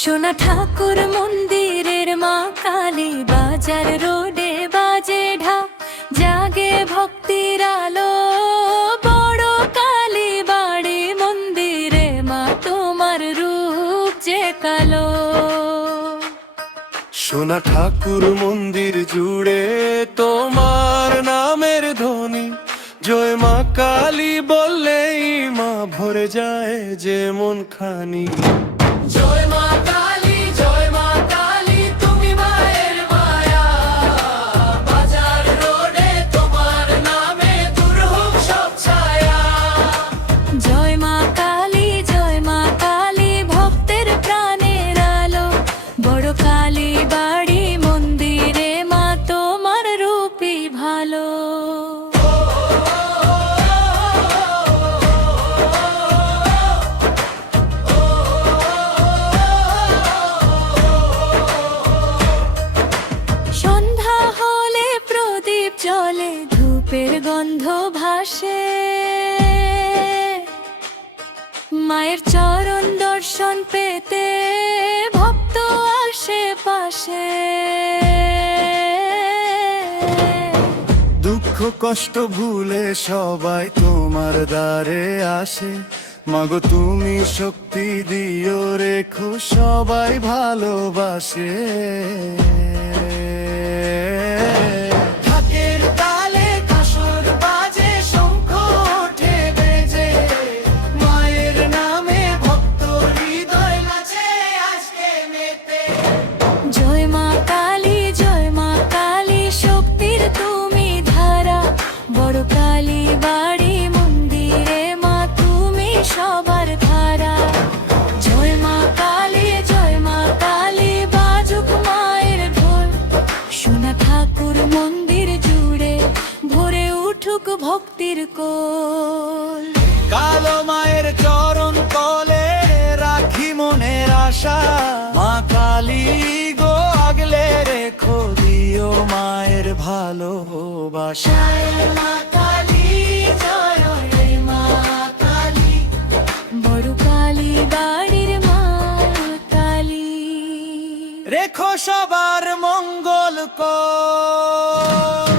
সোনা ঠাকুর মন্দিরের মা কালী, বাজার রোডে বাজে ঢাক, জাগে ভক্তির আলো। বড় কালী বাড়ি মন্দিরে মা, তোমার রূপ যে কালো। সোনা ঠাকুর মন্দির জুড়ে তোমার নামের ধ্বনি, জয় মা কালী বললেই মা ভরে যায় যে মন খানি। জয় মা কালী, জয় মা কালী, তুমি মায়ের মায়া। বাজার রোডে তোমার নামে দূর হোক সব ছায়া। জয় মা কালী, জয় মা কালী, ভক্তের প্রাণের আলো। বড় কালী বাড়ি মন্দিরে মা, তোমার রূপই ভালো। চলে ধূপের গন্ধ ভাসে, মায়ের চরণ দর্শন পেতে ভক্ত আশেপাশে। দুঃখ কষ্ট ভুলে সবাই তোমার দ্বারে আসে, মাগো তুমি শক্তি দিও, রেখো সবাই ভালোবাসে। জয় মা কালী, জয় মা কালী, শক্তির তুমি ধারা। বড় কালী বাড়ি মন্দিরে মা, তুমি সবার ধারা। জয় মা কালী, জয় মা কালী, বাজুক মায়ের ঢোল। সোনা ঠাকুর মন্দির জুড়ে ভরে উঠুক ভক্তির কোল। কালো মায়ের চরণ তলে রাখি মনের আশা, মা কালী গো আগলে রেখো, দিও মায়ের ভালোবাসা। মা কালী, জয় রে মা কালী, বড় কালী বাড়ির মা কালী। রেখো সবার মঙ্গল কর।